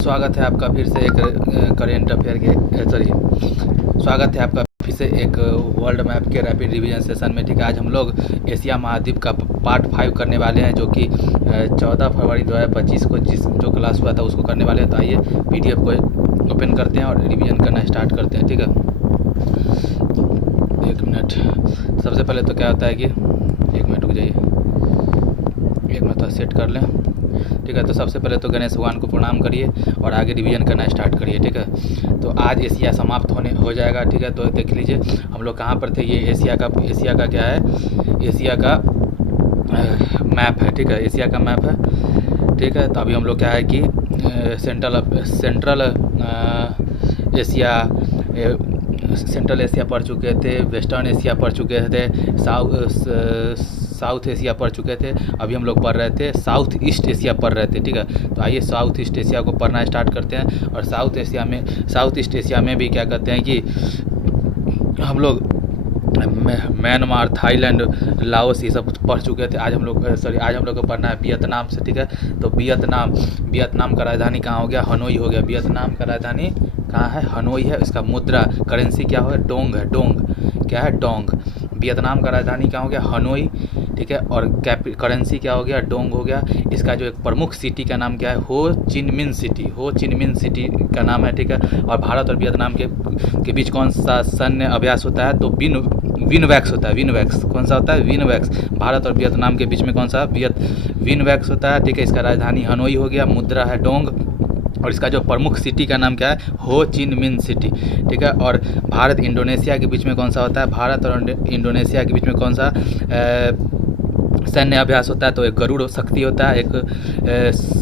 स्वागत है आपका फिर से एक करेंट अफेयर के स्वागत है आपका फिर से एक वर्ल्ड मैप के रैपिड रिवीजन सेशन में। ठीक है, आज हम लोग एशिया महाद्वीप का पार्ट 5 करने वाले हैं, जो कि 14 फरवरी 2025 को जो क्लास हुआ था उसको करने वाले हैं। तो आइए PDF को ओपन करते हैं और रिवीजन करना स्टार्ट करते हैं। ठीक है, एक मिनट। सबसे पहले तो क्या होता है कि एक मिनट रुक जाइए, एक मिनट तो सेट कर लें। ठीक है, तो सबसे पहले तो गणेश भगवान को प्रणाम करिए और आगे रिवीजन करना स्टार्ट करिए। ठीक है, तो आज एशिया समाप्त हो जाएगा। ठीक है, तो देख लीजिए हम लोग कहाँ पर थे। ये एशिया का क्या है, एशिया का मैप है। ठीक है, एशिया का मैप है। ठीक है, तो अभी हम लोग क्या है कि सेंट्रल एशिया पढ़ चुके थे, वेस्टर्न एशिया पढ़ चुके थे, साउथ एशिया पढ़ चुके थे। अभी हम लोग पढ़ रहे थे साउथ ईस्ट एशिया पढ़ रहे थे। ठीक है, तो आइए साउथ ईस्ट एशिया को पढ़ना स्टार्ट करते हैं। और साउथ ईस्ट एशिया में भी क्या कहते हैं कि हम लोग म्यांमार, थाईलैंड, लाओस ये सब पढ़ चुके थे। आज हम लोग को पढ़ना है वियतनाम से। ठीक है, तो वियतनाम का राजधानी कहाँ हो गया, हनोई हो गया। वियतनाम का राजधानी कहाँ है, हनोई है। इसका मुद्रा करेंसी क्या है, डोंग है। डोंग क्या है, डोंग। वियतनाम का राजधानी क्या हो गया, हनोई। ठीक है, और करेंसी क्या हो गया, डोंग हो गया। इसका जो एक प्रमुख सिटी का नाम क्या है, हो चिन मिन सिटी का नाम है। ठीक है, और भारत और वियतनाम के बीच कौन सा सैन्य अभ्यास होता है, तो विनवैक्स होता है। विनवैक्स कौन सा होता है, विनवैक्स। भारत और वियतनाम के बीच में कौन सा विनवैक्स होता है। ठीक है, इसका राजधानी हनोई हो गया, मुद्रा है डोंग, और इसका जो प्रमुख सिटी का नाम क्या है, हो चिन मिन सिटी। ठीक है, और भारत इंडोनेशिया के बीच में कौन सा होता है, भारत और इंडोनेशिया के बीच में कौन सा सैन्य अभ्यास होता है, तो एक गरुड़ शक्ति होता है, एक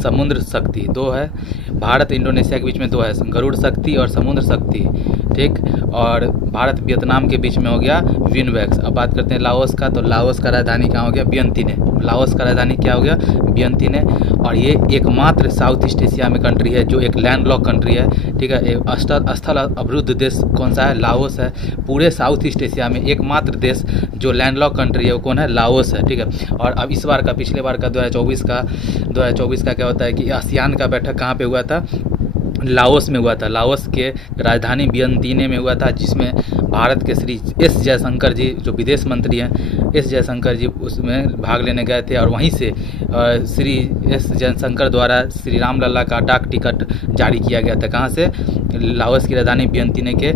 समुद्र शक्ति। दो है, भारत इंडोनेशिया के बीच में दो है, गरुड़ शक्ति और समुद्र शक्ति। ठीक, और भारत वियतनाम के बीच में हो गया विनवैक्स। अब बात करते हैं लाओस का, तो लाओस का राजधानी कहाँ हो गया, वियंतिने। लाओस का राजधानी क्या हो गया, वियंतिने। और ये एकमात्र साउथ ईस्ट एशिया में कंट्री है जो एक लैंडलॉक कंट्री है। ठीक है, एक स्थल अवरुद्ध देश कौन सा है, लाओस है। पूरे साउथ ईस्ट एशिया में एकमात्र देश जो लैंडलॉक कंट्री है वो कौन है, लाओस है। ठीक है, और अब इस बार का, पिछले बार का 2024 का क्या होता है कि आसियान का बैठक कहाँ पे हुआ था, लाओस में हुआ था। लाओस के राजधानी वियंतिने में हुआ था, जिसमें भारत के श्री एस जयशंकर जी जो विदेश मंत्री हैं, एस जयशंकर जी उसमें भाग लेने गए थे। और वहीं से श्री एस जयशंकर द्वारा श्री राम लल्ला का डाक टिकट जारी किया गया था। कहाँ से, लाओस की राजधानी वियंतिने के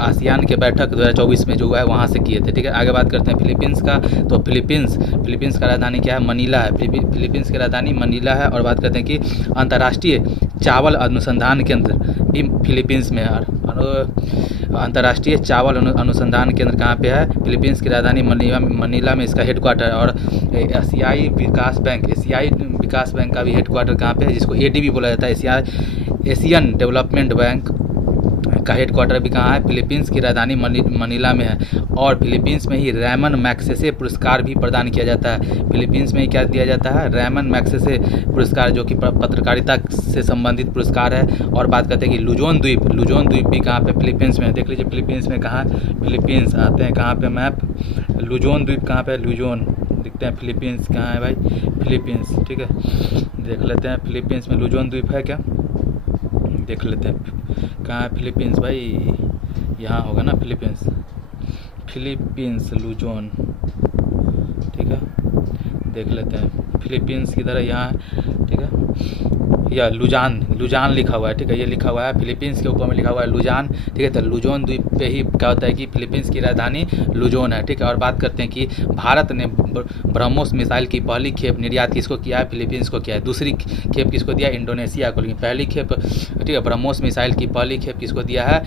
आसियान के बैठक 2024 में जो हुआ है वहाँ से किए थे। ठीक है, आगे बात करते हैं फिलीपींस का, तो फिलीपींस का राजधानी क्या है, मनीला है। फिलीपींस की राजधानी मनीला है। और बात करते हैं कि अंतर्राष्ट्रीय चावल अनुसंधान केंद्र भी फिलीपींस में है। अंतर्राष्ट्रीय चावल अनुसंधान केंद्र कहाँ पे है, फिलीपींस की राजधानी मनीला में इसका हेडक्वार्टर है। और एशियाई विकास बैंक का भी हेडक्वार्टर कहाँ पे है, जिसको ADB बोला जाता है, एशियन डेवलपमेंट बैंक का हेडक्वार्टर भी कहाँ है, फिलीपींस की राजधानी मनीला में है। और फिलीपींस में ही रैमन मैग्सेसे पुरस्कार भी प्रदान किया जाता है। फिलीपींस में ही क्या दिया जाता है, रैमन मैग्सेसे पुरस्कार, जो कि पत्रकारिता से संबंधित पुरस्कार है। और बात करते हैं कि लुजोन द्वीप भी कहाँ पे, फिलीपींस में। देख लीजिए फिलीपींस में कहाँ, फिलीपींस आते हैं कहाँ पे मैप, लुजोन द्वीप कहाँ पे, लुजोन दिखते हैं। फिलीपींस कहाँ है भाई, फिलीपींस। ठीक है, देख लेते हैं फिलीपींस में लुजोन द्वीप है क्या, देख लेते हैं कहाँ है फिलीपींस भाई, यहाँ होगा ना फिलीपींस लुजोन। ठीक है, देख लेते हैं फिलीपींस की तरह यहाँ। ठीक है, या लुजान लिखा हुआ है। ठीक है, ये लिखा हुआ है फिलीपींस के ऊपर में लिखा हुआ है लुजान। ठीक है, तो लुजोन द्वीप पे ही क्या होता है कि फिलीपींस की राजधानी लुजोन है। ठीक है, और बात करते हैं कि भारत ने ब्रह्मोस मिसाइल की पहली खेप निर्यात किसको किया है, फिलीपींस को किया है। दूसरी खेप किसको दिया, इंडोनेशिया को। लेकिन पहली खेप, ठीक है, ब्रह्मोस मिसाइल की पहली खेप किसको दिया है,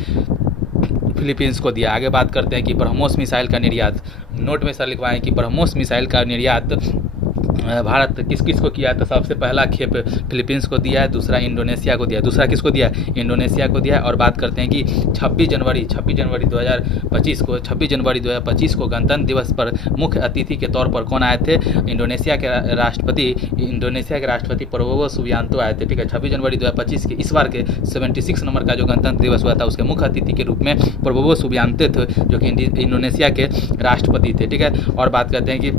फिलीपींस को दिया। आगे बात करते हैं कि ब्रह्मोस मिसाइल का निर्यात, नोट में सर लिखवाएं कि ब्रह्मोस मिसाइल का निर्यात भारत किस को किया है, तो सबसे पहला खेप फिलीपींस को दिया है, दूसरा इंडोनेशिया को दिया है। दूसरा किसको दिया है, इंडोनेशिया को दिया है। और बात करते हैं कि 26 जनवरी 2025 को गणतंत्र दिवस पर मुख्य अतिथि के तौर पर कौन आए थे, इंडोनेशिया के राष्ट्रपति प्रबोवो सुबियांतो आए थे। ठीक है, 26 जनवरी 2025 के इस बार के 76 नंबर का जो गणतंत्र दिवस हुआ था, उसके मुख्य अतिथि के रूप में प्रबोवो सुबियांतो थे, जो कि इंडोनेशिया के राष्ट्रपति थे। ठीक है, और बात करते हैं कि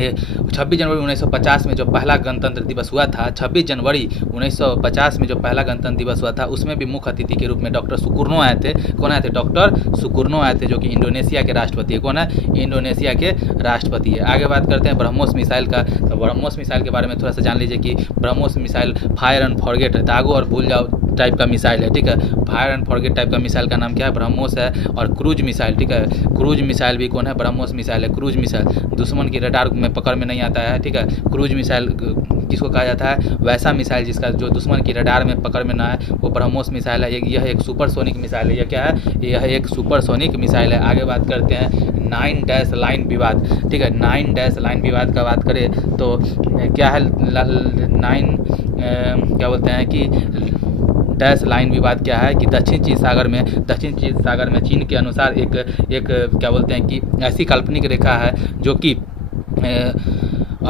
26 जनवरी 1950 में जो पहला गणतंत्र दिवस हुआ था, 26 जनवरी 1950 में जो पहला गणतंत्र दिवस हुआ था, उसमें भी मुख्य अतिथि के रूप में डॉक्टर सुकर्नो आए थे। कौन आए थे? डॉक्टर सुकर्नो आए थे, जो कि इंडोनेशिया के राष्ट्रपति है। कौन है? इंडोनेशिया के राष्ट्रपति है। आगे बात करते हैं ब्रह्मोस मिसाइल का। तो ब्रह्मोस मिसाइल के बारे में थोड़ा सा जान लीजिए कि BrahMos missile fire and forget, दागो और भूल जाओ टाइप का मिसाइल है, ठीक है। फायर एंड फॉरगेट टाइप का मिसाइल का नाम क्या है? ब्रह्मोस है। और क्रूज मिसाइल, ठीक है, क्रूज मिसाइल भी कौन है? ब्रह्मोस मिसाइल है। क्रूज मिसाइल दुश्मन की रडार में पकड़ में नहीं आता है, ठीक है। क्रूज मिसाइल किसको कहा जाता है? वैसा मिसाइल जिसका जो दुश्मन की रडार में पकड़ में ना है, वो ब्रह्मोस मिसाइल है। यह एक सुपरसोनिक मिसाइल है। यह क्या है? यह एक सुपरसोनिक मिसाइल है। आगे बात करते हैं 9 डैश लाइन विवाद, ठीक है। 9 डैश लाइन विवाद का बात करें तो क्या है? 9 क्या बोलते हैं कि डैश लाइन विवाद क्या है कि दक्षिण चीन सागर में चीन के अनुसार एक क्या बोलते हैं कि ऐसी काल्पनिक रेखा है जो कि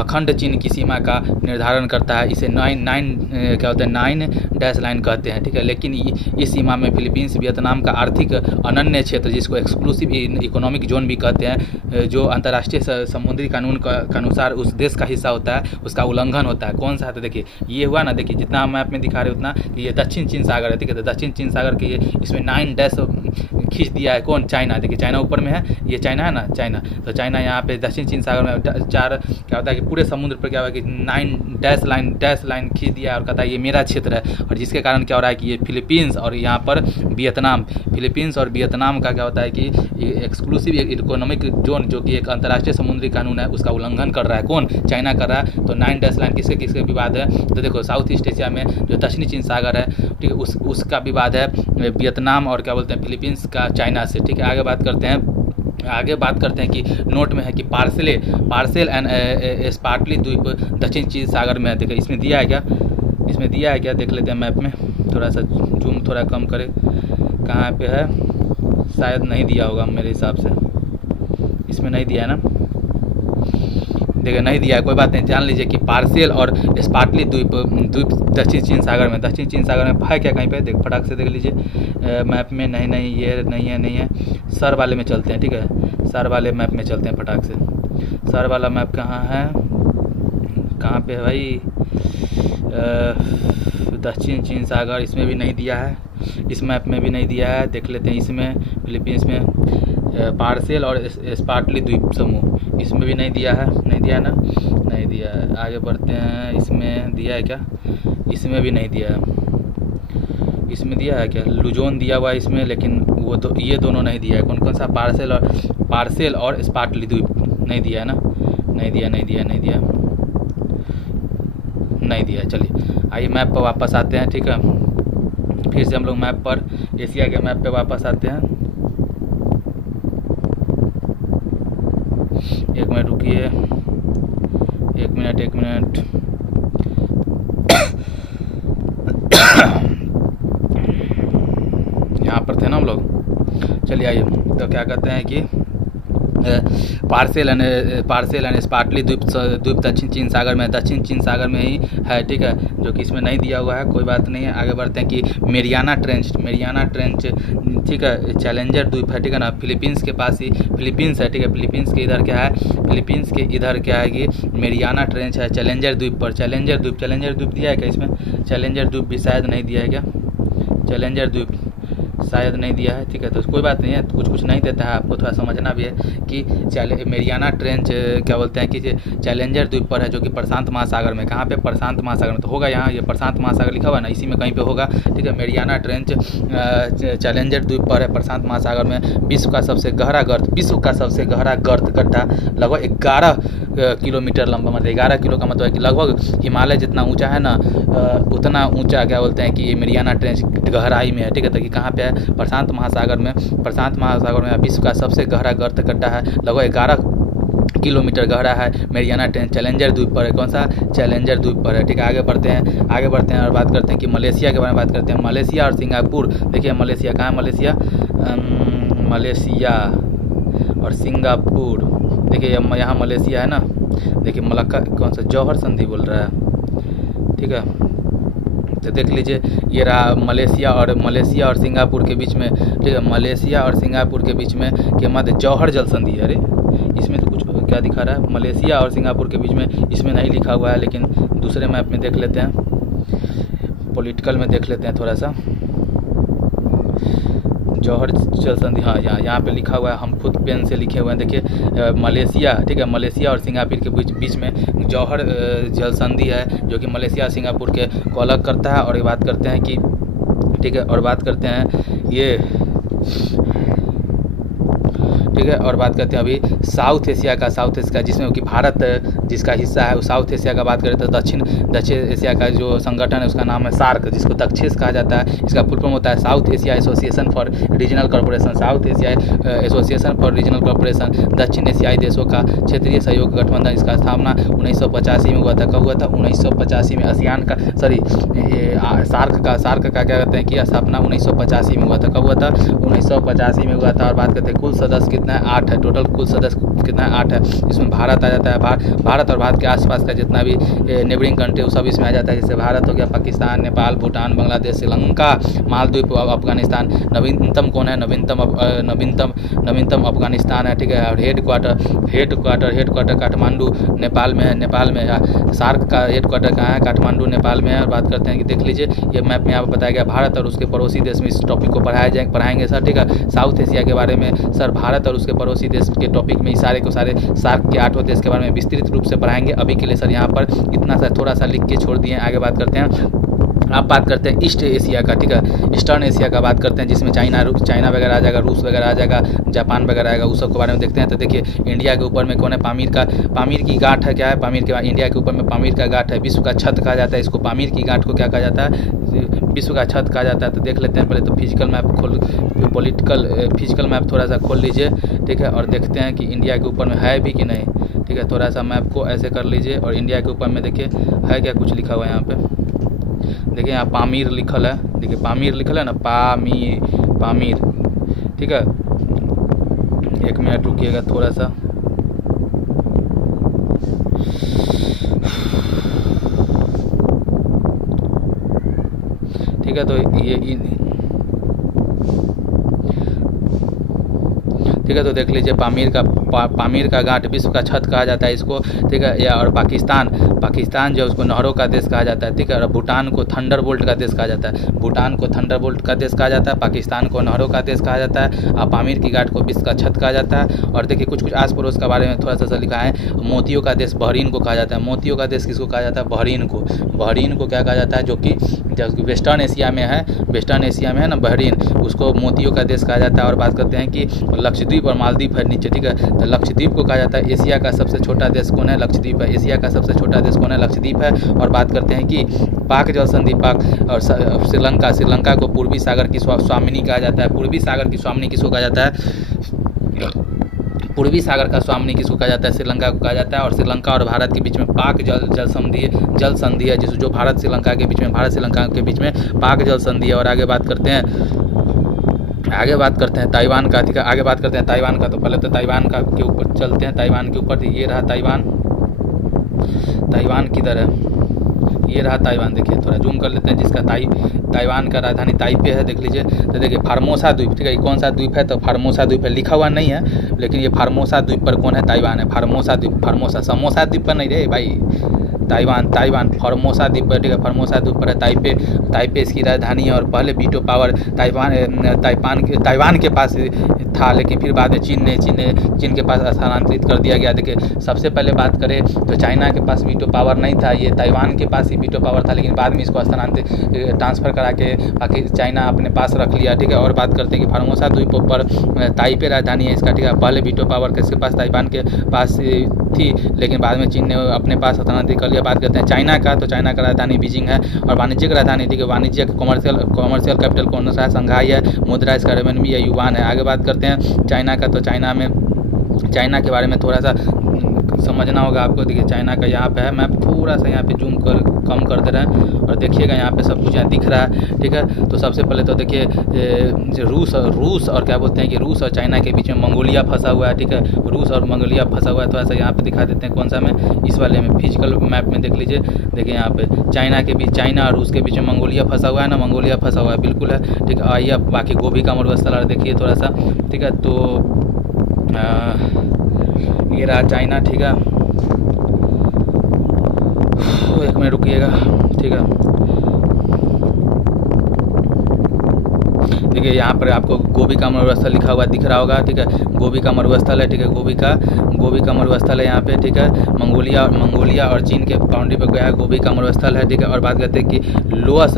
अखंड चीन की सीमा का निर्धारण करता है। इसे 9 डैश लाइन कहते हैं, ठीक है। लेकिन इस सीमा में फिलीपींस वियतनाम का आर्थिक अनन्य क्षेत्र, जिसको एक्सक्लूसिव इकोनॉमिक जोन भी कहते हैं, जो अंतर्राष्ट्रीय समुद्री कानून का अनुसार उस देश का हिस्सा होता है, उसका उल्लंघन होता है। कौन सा है? तो देखिए ये हुआ ना, देखिए जितना हम मैप में दिखा रहे उतना ये दक्षिण चीन सागर है, ठीक है। तो दक्षिण चीन सागर के इसमें 9 डैश खींच दिया है। कौन? चाइना। देखिए चाइना ऊपर में है, ये चाइना है ना, चाइना। तो चाइना यहाँ पे दक्षिण चीन सागर में 4 क्या होता है कि पूरे समुद्र पर क्या हुआ कि 9 डैश लाइन खींच दिया और कहता है ये मेरा क्षेत्र है। और जिसके कारण क्या हो रहा है कि ये फिलीपींस और यहाँ पर वियतनाम, फिलीपींस और वियतनाम का क्या होता है कि एक्सक्लूसिव इकोनॉमिक जोन, जो कि एक अंतर्राष्ट्रीय समुद्री कानून है, उसका उल्लंघन कर रहा है। कौन? चाइना कर रहा है। तो 9 डैश लाइन किसके विवाद है? तो देखो साउथ ईस्ट एशिया में जो दक्षिणी चीन सागर है, ठीक है, उसका विवाद है वियतनाम और क्या बोलते हैं फिलीपींस का चाइना से, ठीक है। आगे बात करते हैं कि नोट में है कि पार्सेल एंड स्पार्टली द्वीप दक्षिण चीन सागर में है। देखिए इसमें दिया है क्या? देख लेते हैं मैप में, थोड़ा सा जूम थोड़ा कम करें, कहाँ पे है? शायद नहीं दिया होगा मेरे हिसाब से, इसमें नहीं दिया है ना। देखिए नहीं दिया है, कोई बात नहीं, जान लीजिए कि पार्सेल और स्पार्टली द्वीप दक्षिण चीन सागर में है क्या कहीं पे? देख फटाक से देख लीजिए मैप में। नहीं ये नहीं है। सर वाले में चलते हैं, ठीक है। सर वाले मैप में चलते हैं फटाक से। सर वाला मैप कहाँ है? कहाँ पे है भाई? दक्षिण चीन सागर, इसमें भी नहीं दिया है, इस मैप में भी नहीं दिया है। देख लेते हैं इसमें, फिलीपींस में पार्सेल और स्पार्टली द्वीप समूह, इसमें भी नहीं दिया है ना, नहीं दिया है। आगे बढ़ते हैं, इसमें दिया है क्या? इसमें भी नहीं दिया है। इसमें दिया है क्या? लुजोन दिया हुआ है इसमें, लेकिन वो तो ये दोनों नहीं दिया है। कौन सा? पार्सेल और स्पार्टली द्वीप नहीं दिया है ना, नहीं दिया। चलिए आइए मैप पर वापस आते हैं, ठीक है। फिर से हम लोग मैप पर, एशिया के मैप पे वापस आते हैं। एक मिनट रुकिए, एक मिनट यहाँ पर थे ना हम लोग। चलिए आइए, तो क्या कहते हैं कि पार्सेल एंड स्पार्टली द्वीप दक्षिण चीन सागर में ही है, ठीक है, जो कि इसमें नहीं दिया हुआ है। कोई बात नहीं है। आगे बढ़ते हैं कि मेरियाना ट्रेंच, ठीक है, चैलेंजर द्वीप है, ठीक है ना, फिलीपींस के पास ही फिलीपींस है, ठीक है। फिलीपींस के इधर क्या है कि मेरियाना ट्रेंच है चैलेंजर द्वीप पर। चैलेंजर द्वीप दिया है क्या इसमें? चैलेंजर द्वीप भी शायद नहीं दिया है क्या? चैलेंजर द्वीप शायद नहीं दिया है, ठीक है। तो कोई बात नहीं है, कुछ नहीं देता है, आपको थोड़ा समझना भी है कि मेरियाना ट्रेंच क्या बोलते हैं कि चैलेंजर द्वीप पर है, जो कि प्रशांत महासागर में। कहाँ पे? प्रशांत महासागर में। तो होगा यहाँ, ये प्रशांत महासागर लिखा हुआ है ना, इसी में कहीं पे होगा, ठीक है। मेरियाना ट्रेंच चैलेंजर द्वीप पर है, प्रशांत महासागर में। विश्व का सबसे गहरा गर्त गड्ढा, लगभग 11 किलोमीटर लंबा, मतलब 11 किलो का मतलब है कि लगभग हिमालय जितना ऊँचा है ना, उतना ऊँचा क्या बोलते हैं कि ये मेरियाना ट्रेंच गहराई में है, ठीक है। तो कि कहाँ पे है? प्रशांत महासागर में विश्व का सबसे गहरा गर्त गड्ढा है, लगभग 11 किलोमीटर गहरा है। मेरियाना ट्रेंच चैलेंजर द्वीप पर है। कौन सा? चैलेंजर द्वीप पर है, ठीक है। आगे बढ़ते हैं और बात करते हैं कि मलेशिया के बारे में बात करते हैं। मलेशिया और सिंगापुर। देखिए मलेशिया कहाँ है? मलेशिया और सिंगापुर। देखिए यहाँ मलेशिया है ना, देखिए मलक्का, कौन सा? जौहर संधि बोल रहा है, ठीक है। तो देख लीजिए ये रहा मलेशिया और सिंगापुर के बीच में, ठीक है। मलेशिया और सिंगापुर के बीच में के मध्य जौहर जल संधि है। अरे इसमें तो कुछ क्या दिखा रहा है, मलेशिया और सिंगापुर के बीच में, इसमें नहीं लिखा हुआ है, लेकिन दूसरे मैप में देख लेते हैं, पॉलिटिकल में देख लेते हैं थोड़ा सा। जौहर जल संधि, हाँ यहाँ पे लिखा हुआ है, हम खुद पेन से लिखे हुए हैं, देखिए मलेशिया, ठीक है, मलेशिया और सिंगापुर के बीच में जौहर जल संधि है, जो कि मलेशिया और सिंगापुर को अलग करता है। और ये बात करते हैं कि, ठीक है, और बात करते हैं ये, ठीक है, और बात करते हैं अभी साउथ एशिया का, जिसमें कि भारत जिसका हिस्सा है, वो साउथ एशिया का बात करें तो दक्षिण एशिया का जो संगठन है उसका नाम है सार्क, जिसको दक्षेस कहा जाता है। इसका फुल फॉर्म होता है south Asia association for regional corporation, south Asia association for regional corporation, दक्षिण एशियाई देशों का क्षेत्रीय सहयोग गठबंधन। इसका स्थापना 1985 में हुआ था। कब हुआ था? 1985 में। आसियान का, सॉरी, सार्क का क्या कहते हैं कि स्थापना 1985 में हुआ था। कब हुआ था? 1985 में हुआ था। और बात करते हैं कुल सदस्य कितना है? 8 है। टोटल कुल सदस्य कितना है? 8 है। इसमें भारत आ जाता है। भारत और भारत के आसपास का जितना भी नेबरिंग कंट्री वो सब इसमें आ जाता है। जैसे भारत हो गया, पाकिस्तान, नेपाल, भूटान, बांग्लादेश, श्रीलंका, मालदीव, अफगानिस्तान। नवीनतम कौन है? नवीनतम अफगानिस्तान है, ठीक है। और हेडक्वार्टर काठमांडू नेपाल में है। सार्क का हेडक्वार्टर कहाँ है? काठमांडू नेपाल में है। और बात करते हैं कि देख लीजिए ये मैप में यहाँ पर बताया गया भारत और उसके पड़ोसी देश में इस टॉपिक को पढ़ाएंगे सर, ठीक है। साउथ एशिया के बारे में सर भारत और उसके पड़ोसी देश के टॉपिक में सारे सार्क के 8 देश के बारे में विस्तृत रूप से पढ़ाएंगे। अभी के लिए सर यहाँ पर इतना सा थोड़ा सा लिख के छोड़ दिए। आगे बात करते हैं, आप बात करते हैं ईस्ट एशिया का, ठीक है। ईस्टर्न एशिया का बात करते हैं, जिसमें चाइना वगैरह आ जाएगा, रूस वगैरह आ जाएगा, जापान वगैरह आएगा। उस सब के बारे में देखते हैं। तो देखिए इंडिया के ऊपर में कौन है? पामीर की गांठ है। क्या है? पामीर के, इंडिया के ऊपर में पामीर का गांठ है। विश्व का छत कहा जाता है इसको। पामीर की गांठ को क्या कहा जाता है? विश्व का छत कहा जाता है। तो देख लेते हैं पहले तो फिजिकल मैप थोड़ा सा खोल लीजिए, ठीक है। और देखते हैं कि इंडिया के ऊपर में है भी कि नहीं, ठीक है। थोड़ा सा मैप को ऐसे कर लीजिए और इंडिया के ऊपर में देखिए है क्या कुछ लिखा हुआ है यहाँ पे। देखिए यहाँ पामीर लिखल है, देखिए पामीर लिखल है ना, पामीर, ठीक है। 1 मिनट रुकिएगा थोड़ा सा। ठीक है, तो ये ठीक है। तो देख लीजिए पामीर का घाट विश्व का छत कहा जाता है इसको, ठीक है। या और पाकिस्तान जो उसको नहरों का देश कहा जाता है, ठीक है। और भूटान को थंडरबोल्ट का देश कहा जाता है। पाकिस्तान को नहरों का देश कहा जाता है। और पामीर की घाट को विश्व का छत कहा जाता है। और देखिए कुछ आस पड़ोस के बारे में थोड़ा सा लिखा है। मोतियों का देश बहरीन को कहा जाता है। मोतियों का देश किसको कहा जाता है? बहरीन को क्या कहा जाता है? जो कि वेस्टर्न एशिया में है ना बहरीन, उसको मोतियों का देश कहा जाता है। और बात करते हैं कि लक्षद्वीप और मालदीव है नीचे, ठीक है। तो लक्षद्वीप को कहा जाता है एशिया का सबसे छोटा देश कौन है? लक्षद्वीप है। एशिया का सबसे छोटा देश कौन है? लक्षद्वीप है। और बात करते हैं कि पाक जल संधि, पाक और श्रीलंका को पूर्वी सागर की स्वामिनी कहा जाता है। पूर्वी सागर की स्वामिनी किसको कहा जाता है? पूर्वी सागर का स्वामिनी किसको कहा जाता है? श्रीलंका को कहा जाता है। और श्रीलंका और भारत के बीच में पाक जल संधि है, जो भारत श्रीलंका के बीच में पाक जल संधि है। और आगे बात करते हैं ताइवान का, ठीक है। आगे बात करते हैं ताइवान का। तो पहले तो ताइवान का के ऊपर चलते हैं। ताइवान के ऊपर ये रहा ताइवान किधर है? ये रहा ताइवान। देखिए थोड़ा जूम कर लेते हैं, जिसका ताइवान का राजधानी ताइपे है, देख लीजिए। तो देखिए फार्मोसा द्वीप, ठीक है। कौन सा द्वीप है? तो फार्मोसा द्वीप है। लिखा हुआ नहीं है, लेकिन ये फार्मोसा द्वीप पर कौन है? ताइवान है। फार्मोसा द्वीप, समोसा द्वीप पर नहीं रे भाई, ताइवान फार्मोसा द्वीप पर, ठीक है। फार्मोसा द्वीप पर है ताइपे इसकी राजधानी है। और पहले वीटो पावर ताइवान के पास था, लेकिन फिर बाद में चीन के पास स्थानांतरित कर दिया गया। देखिए सबसे पहले बात करें तो चाइना के पास वीटो पावर नहीं था, ये ताइवान के पास ही वीटो पावर था, लेकिन बाद में इसको ट्रांसफ़र करा के बाकी चाइना अपने पास रख लिया, ठीक है। और बात करते हैं कि फार्मोसा द्वीप पर ताइपे राजधानी है इसका, ठीक है। पहले वीटो पावर किसके पास? ताइवान के पास थी, लेकिन बाद में चीन ने अपने पास स्थानांतरित कर लिया। बात करते हैं चाइना का, तो चाइना का राजधानी बीजिंग है। और वाणिज्यिक राजधानी, ठीक है, वाणिज्यिक कॉमर्शियल कैपिटल कौन सा है? संघाई है। मुद्रा इसका रेवेन्यू या युवान है। आगे बात करते हैं चाइना का। तो चाइना के बारे में थोड़ा सा समझना होगा आपको। देखिए चाइना का यहाँ पे है मैप, थोड़ा सा यहाँ पे जूम कर कम कर दे रहे हैं और देखिएगा यहाँ पे सब कुछ यहाँ दिख रहा है, ठीक है। तो सबसे पहले तो देखिए रूस और क्या बोलते हैं कि रूस और चाइना के बीच में मंगोलिया फंसा हुआ है, ठीक है। रूस और मंगोलिया फंसा हुआ है। थोड़ा सा यहाँ पे दिखा देते हैं, कौन सा में? इस वाले में फिजिकल मैप में देख लीजिए। देखिए यहाँ पे चाइना और रूस के बीच में मंगोलिया फंसा हुआ है ना, मंगोलिया फंसा हुआ है, बिल्कुल है, ठीक है। आइए बाकी गोभी का मरुस्थल देखिए थोड़ा सा, ठीक है। तो ये रहा चाइना, ठीक है। एक मिनट रुकिएगा, ठीक है। देखिए यहाँ पर आपको गोभी का मरुस्थल लिखा हुआ दिख रहा होगा, ठीक है। गोभी का मरुस्थल है, ठीक है। गोभी का मरुस्थल है यहाँ पे, ठीक है। मंगोलिया और चीन के बाउंड्री पर गया है, गोभी का मरुस्थल है, ठीक है। और बात करते हैं कि लोअस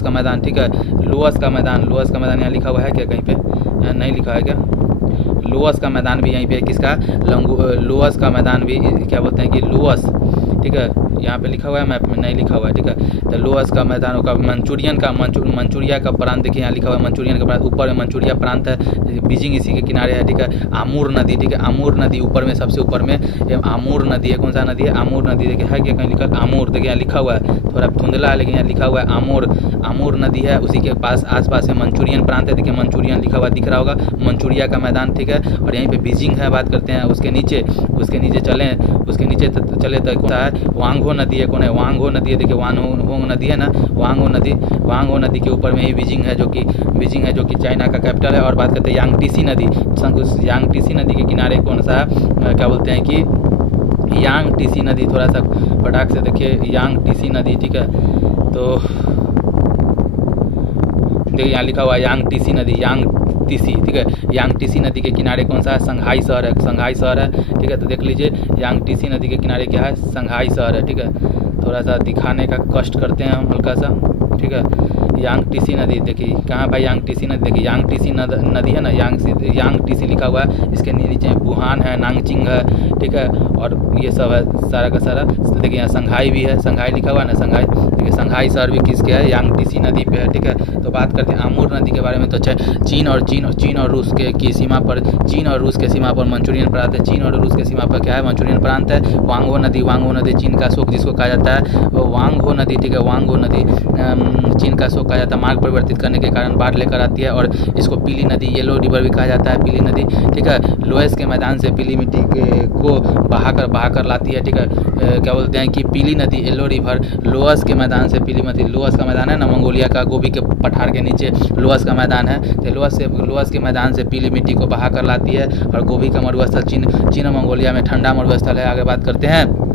का मैदान, ठीक है। लोअस का मैदान यहाँ लिखा हुआ है क्या कहीं पे? नहीं लिखा है क्या? लोअस का मैदान भी यहीं पे है, किसका? लोअस का मैदान भी क्या बोलते हैं कि लोअस, ठीक है। यहाँ पे लिखा हुआ है, मैप में नहीं लिखा हुआ है, ठीक है। तो लोअस का मैदान होगा मंचूरिया का प्रांत, देखिए यहाँ लिखा हुआ है मंचूरियन का प्रांत, ऊपर में मंचूरिया प्रांत है, बीजिंग इसी के किनारे है, ठीक है। आमूर नदी, ठीक है। आमूर नदी ऊपर में, सबसे ऊपर में आमूर नदी है। कौन सा नदी है? आमूर नदी, देखिए है क्या कहीं लिखा? आमूर, देखिए यहाँ लिखा हुआ है, थोड़ा धुंधला है लेकिन यहाँ लिखा हुआ है आमूर नदी है। उसी के पास आसपास में मंचूरियन प्रांत है, देखिए मंचूरियन लिखा हुआ दिख रहा होगा, मंचूरिया का मैदान, ठीक है। और यहीं पे बीजिंग है। बात करते हैं उसके नीचे चले तो कौन सा है? वांगहो नदी है। कौन है? वांगहो नदी है, देखिए वांगहो नदी है ना, वांगहो नदी के ऊपर में ही बीजिंग है, जो कि चाइना का कैपिटल है। और बात करते हैं यांगटीसी नदी के किनारे कौन सा है? क्या बोलते हैं कि यांगटीसी नदी, थोड़ा सा फटाक से देखिए, यांगटीसी नदी, ठीक है। तो देखिए यहाँ लिखा हुआ है यांगटीसी नदी, ठीक है। यांगटीसी नदी के किनारे कौन सा है? संघाई शहर है, ठीक है। तो देख लीजिए यांगटीसी नदी के किनारे क्या है? संघाई शहर है, ठीक है। थोड़ा सा दिखाने का कष्ट करते हैं हम हल्का सा, ठीक है। यांगटीसी नदी, देखिए कहाँ भाई? यांगटीसी नदी, देखिए यांगटीसी नदी है ना, यांगटीसी लिखा हुआ है। इसके नीचे वुहान है, नांगचिंग है, ठीक है। और ये सब है सारा का सारा। देखिए यहाँ संघाई भी है, संघाई लिखा हुआ है ना, संघाई, देखिए संघाई शहर भी किसके है? यांगटीसी नदी पे है, ठीक है। तो बात करते हैं आमूर नदी के बारे में। तो अच्छा, चीन और रूस की सीमा पर, मंचूरियन प्रांत है। चीन और रूस के सीमा पर क्या है? मंचूरियन प्रांत है। वांगहो नदी चीन का शोक जिसको कहा जाता है, वांगहो नदी, ठीक है। वांगहो नदी चीन का शोक कहा जाता है। मार्ग परिवर्तित करने के कारण बाढ़ लेकर आती है, और इसको पीली नदी, येलो रिवर भी कहा जाता है, पीली नदी, ठीक है। लोएस के मैदान से पीली मिट्टी को बहाकर लाती है, ठीक है। क्या बोलते हैं कि पीली नदी, येलो रिवर, लोअस के मैदान से पीली नदी, लोअस का मैदान है ना मंगोलिया का, गोभी के पठार के नीचे लोअस का मैदान है। तो लोअस के मैदान से पीली मिट्टी को बहा कर लाती है। और गोभी का मरुस्थल चीन और मंगोलिया में ठंडा मरुस्थल है। आगे बात करते हैं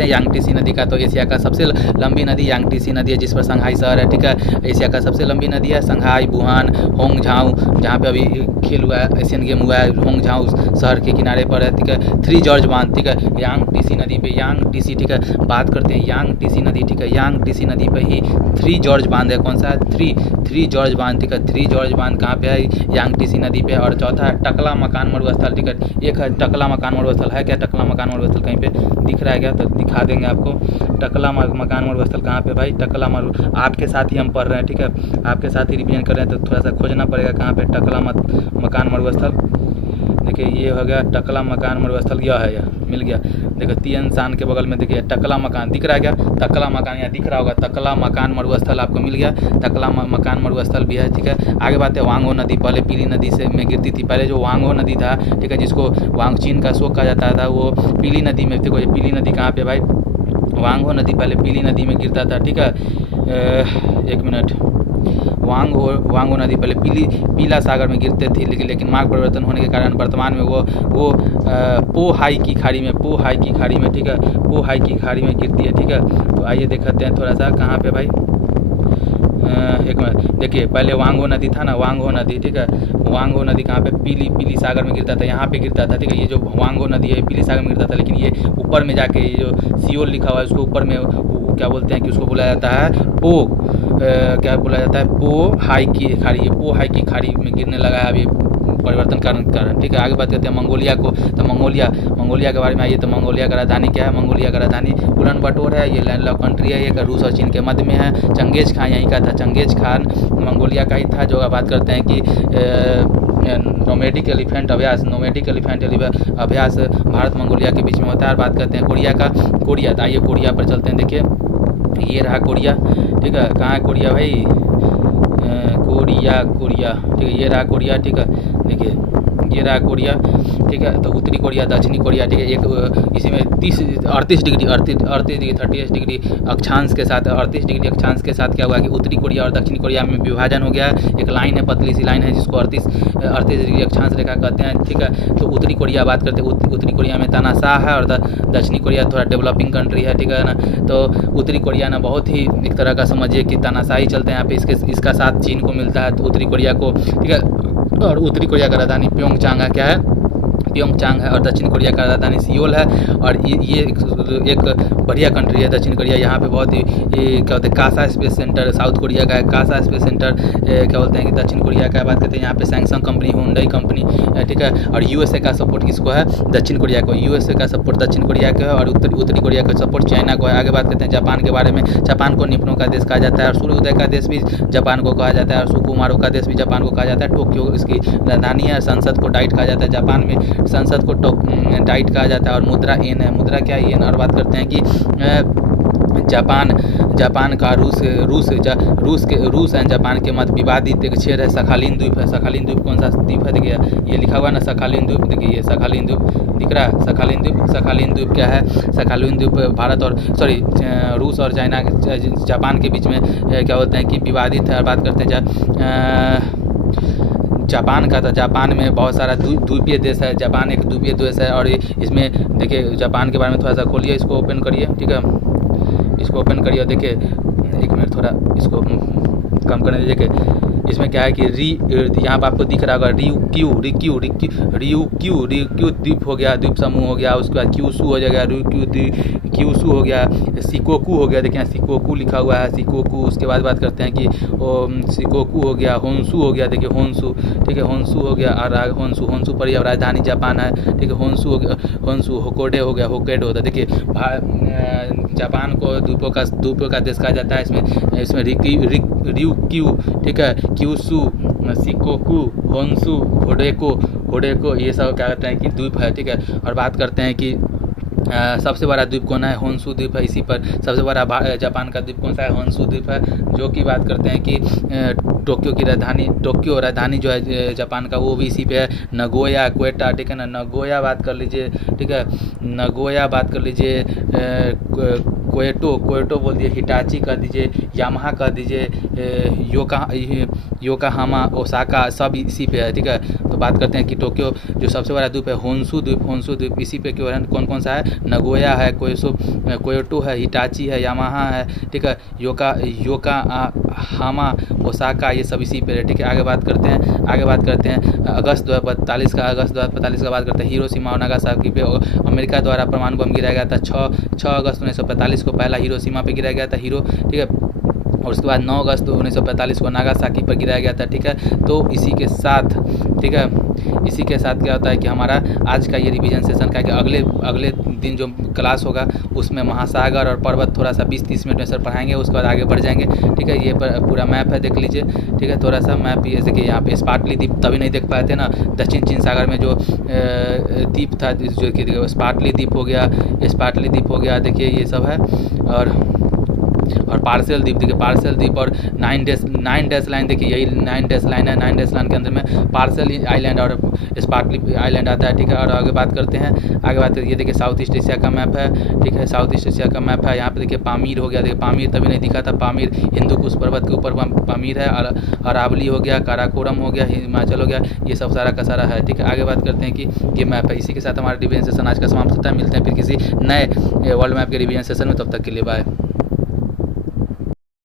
यांगटीसी नदी का। तो एशिया का सबसे लंबी नदी यांगटीसी नदी है, जिस पर संघाई शहर है, ठीक है। एशिया का सबसे लंबी नदी है संघाई, वुहान, होंगझाओ, जहाँ पे अभी खेल हुआ है, एशियन गेम हुआ है, होंगझाओ शहर के किनारे पर है, ठीक है। 3 जॉर्ज बांध, ठीक है। यांगटीसी नदी पे यांगटीसी, ठीक है। बात करते हैं यांगटीसी नदी, ठीक है। यांगटीसी नदी पे ही 3 जॉर्ज बांध है। कौन सा है? 3 जॉर्ज बांध, ठीक है। 3 जॉर्ज बांध कहाँ पे है? यांगटीसी नदी पे। और चौथा है टकला मकान मरुस्थल, ठीक है। एक है टकला मकान मरुस्थल, है क्या टकला मकान मरुस्थल कहीं पे दिख रहा है क्या? तो दिखा देंगे आपको। टकला मकान मरुस्थल कहाँ पे भाई? आपके साथ ही हम पढ़ रहे हैं, ठीक है। आपके साथ ही रिवीजन कर रहे हैं, तो थोड़ा सा खोजना पड़ेगा कहाँ पे टकला मकान मरुस्थल। देखिए ये हो गया टकला मकान मरुस्थल, यह है, यह मिल गया। देखो तियानशान के बगल में देखिए टकला मकान दिख रहा है क्या? टकला मकान यहाँ दिख रहा होगा, टकला मकान मरुस्थल आपको मिल गया। टकला मकान मरुस्थल भी है, ठीक है। आगे बात है वांगहो नदी, पहले पीली नदी से में गिरती थी। पहले जो वांगहो नदी था, ठीक है, जिसको चीन का शोक कहा जाता था, वो पीली नदी में, देखो ये पीली नदी कहाँ पे भाई? वांगहो नदी पहले पीली नदी में गिरता था, ठीक है। एक मिनट, वांगहो नदी पहले पीला सागर में गिरते थे, लेकिन मार्ग परिवर्तन होने के कारण वर्तमान में वो पोहाई की खाड़ी में, ठीक है, पोहाई की खाड़ी में गिरती है, ठीक है। तो आइए देखते हैं थोड़ा सा कहाँ पे भाई। एक मिनट, देखिए पहले वांगहो नदी था ना, वांगहो नदी, ठीक है। वांगहो नदी कहाँ पे? पीली सागर में गिरता था, यहाँ पे गिरता था, ठीक है। ये जो वांगहो नदी है पीली सागर में गिरता था, लेकिन ये ऊपर में जाके ये जो सियोल लिखा हुआ है उसको ऊपर में क्या बोलते हैं कि उसको बुलाया जाता है क्या बोला जाता है? पोहाई की खाड़ी, ये पोहाई की खाड़ी में गिरने लगा है अभी परिवर्तन कारण, ठीक है। आगे बात करते हैं मंगोलिया को। तो मंगोलिया के बारे में आइए। तो मंगोलिया का राजधानी क्या है? मंगोलिया का राजधानी उलन बटोर है। ये लैंडलॉक कंट्री है, ये रूस और चीन के मध्य में है। चंगेज खान यहीं का था, चंगेज खान मंगोलिया का ही था। जो बात करते हैं कि नोमैडिक एलिफेंट अभ्यास भारत मंगोलिया के बीच में होता है। और बात करते हैं कोरिया का। तो आइए कोरिया पर चलते हैं। देखिए ये रहा कोरिया, ठीक है। कहाँ है कोरिया भाई? कोरिया, ठीक है, ये रहा कोरिया, ठीक है। देखिए ये रहा कोरिया, ठीक है। तो उत्तरी कोरिया, दक्षिणी कोरिया, ठीक है। एक इसी में 38 डिग्री 38 डिग्री अक्षांश के साथ 38 डिग्री अक्षांश के साथ क्या हुआ कि उत्तरी कोरिया और दक्षिणी कोरिया में विभाजन हो गया है। एक लाइन है, पतली सी लाइन है जिसको 38 डिग्री अक्षांश रेखा कहते हैं, ठीक है। तो उत्तरी कोरिया बात करते हैं, उत्तरी कोरिया में तानाशाह है और दक्षिणी कोरिया थोड़ा डेवलपिंग कंट्री है, ठीक है ना। तो उत्तरी कोरिया ना बहुत ही एक तरह का समझिए कि तानाशाही चलते हैं यहाँ पे, इसका साथ चीन को मिलता है तो उत्तरी कोरिया को, ठीक है। और उत्तरी कोरिया का राजधानी प्योंगचांग है, क्या है, प्योंगचांग है। और दक्षिण कोरिया का राजधानी सियोल है। और ये एक बढ़िया कंट्री है दक्षिण कोरिया। यहाँ पे बहुत ही क्या बोलते हैं KASA space centre, South Korea का है कासा स्पेस सेंटर, क्या बोलते हैं कि दक्षिण कोरिया का बात करते हैं यहाँ पे सैमसंग कंपनी, हुंडई कंपनी, ठीक है। और यूएसए का सपोर्ट किसको है, दक्षिण कोरिया को, यूएसए का सपोर्ट दक्षिण कोरिया को है। और उत्तरी कोरिया का सपोर्ट चाइना को है। आगे बात करते हैं जापान के बारे में। जापान को निपुणों का देश कहा जाता है और सूर्योदय का देश भी जापान को कहा जाता है और सुकुमारों का देश भी जापान को कहा जाता है। टोक्यो इसकी राजधानी है। संसद को डाइट कहा जाता है, जापान में संसद को डाइट कहा जाता है। और मुद्रा येन है, मुद्रा क्या है, येन। और बात करते हैं कि जापान का रूस एंड जापान के मध्य विवादित एक क्षेत्र है सखालिन द्वीप है। सखालिन द्वीप कौन सा द्वीप है, देखिए ये लिखा हुआ है ना सखालिन द्वीप, देखिए ये सखालिन द्वीप दिख रहा है, सखालिन द्वीप। सखालिन द्वीप क्या है, सखालिन द्वीप भारत और रूस और चाइना जापान के बीच में क्या बोलते हैं कि विवादित है। और बात करते हैं जापान का, तो जापान में बहुत सारा द्वीपीय देश है, जापान एक द्वीपीय देश है। और इसमें देखिए जापान के बारे में थोड़ा सा खोलिए, इसको ओपन करिए, ठीक है, इसको ओपन करिए। देखिए एक मिनट थोड़ा इसको कम करने दीजिए। देखिए इसमें क्या है कि यहाँ पर आपको दिख रहा होगा रिक्यू द्वीप हो गया, द्वीप समूह हो गया। उसके बाद क्यूसू हो जाएगा, क्यूसू हो गया, सिकोकू हो गया, देखिए सिकोकू लिखा हुआ है, सिकोकू। उसके बाद बात करते हैं कि सिकोकू हो गया, होन्सू हो गया, देखिए होन्सू, ठीक है, होन्सू हो गया। और होन्सू पर अब राजधानी जापान है, ठीक है। होन्सू हो गया, होन्सू, होकोडे हो गया, होकेडो होता है। देखिए जापान को द्वीपों का देश कहा जाता है। इसमें रिक्यू, ठीक है, क्यूसू, सिकोकू, होन्सू, होडेको ये सब क्या कहते हैं कि द्वीप है, ठीक है। और बात करते हैं कि सबसे बड़ा द्वीप कौन है, होन्सू द्वीप है। इसी पर सबसे बड़ा जापान का द्वीप कौन सा है, होन्सू द्वीप है। जो कि बात करते हैं कि टोक्यो राजधानी जो है जापान का वो भी इसी पे है। नगोया, क्वेटा, ठीक है ना, नगोया बात कर लीजिए, ठीक है, नगोया बात कर लीजिए, क्वेटो बोल दिए, हिटाची कर दीजिए, यामाहा कर दीजिए, योकोहामा, ओसाका, सब इसी पे है, ठीक है। तो बात करते हैं कि टोक्यो जो सबसे बड़ा द्वीप है होन्सू द्वीप इसी पे क्यों है, कौन सा है, नगोया है, क्योटो है, हिटाची है, यामाहा है, ठीक है, योकोहामा, ओसाका, ये सब इसी पे है, ठीक है। आगे बात करते हैं अगस्त 2045 का बात करते हैं। हिरोशिमा और नागासाकी पे अमेरिका द्वारा परमाणु बम गिराया गया था। 6 अगस्त 1945 को पहला हिरोशिमा पे गिराया गया था, ठीक है। और उसके बाद 9 अगस्त 1945 को नागासाकी पर गिराया गया था, ठीक है। तो इसी के साथ, ठीक है, इसी के साथ क्या होता है कि हमारा आज का ये रिवीजन सेशन का कि अगले दिन जो क्लास होगा उसमें महासागर और पर्वत थोड़ा सा 20-30 मिनट में सर पढ़ाएंगे। उसके बाद आगे बढ़ जाएंगे, ठीक है। ये पूरा मैप है, देख लीजिए, ठीक है। थोड़ा सा मैप जैसे कि यहाँ पे स्पार्टली द्वीप तभी नहीं देख पाए थे ना, दक्षिण चीन सागर में जो द्वीप था, जो कि स्पार्टली द्वीप हो गया, देखिए ये सब है। और पार्सल द्वीप, देखिए पार्सल द्वीप और 9 डैश लाइन, देखिए यही 9 डैश लाइन है। 9 डैश लाइन के अंदर में पार्सल आइलैंड और स्पार्टली आइलैंड आता है, ठीक है। और आगे बात करते हैं, ये देखिए साउथ ईस्ट एशिया का मैप है, ठीक है, साउथ ईस्ट एशिया का मैप है। यहाँ पे देखिए पामीर हो गया, देखिए पामीर तभी नहीं दिखा था, पामीर हिंदुकुश पर्वत के ऊपर पामीर है। और अरावली हो गया, काराकोरम हो गया, हिमाचल हो गया, ये सब सारा का सारा है, ठीक है। आगे बात करते हैं कि ये मैप है। इसी के साथ हमारा रिवीजन सेशन आज का समाप्त होता है। मिलते हैं फिर किसी नए वर्ल्ड मैप के रिवीजन सेशन में, तब तक के लिए बाय।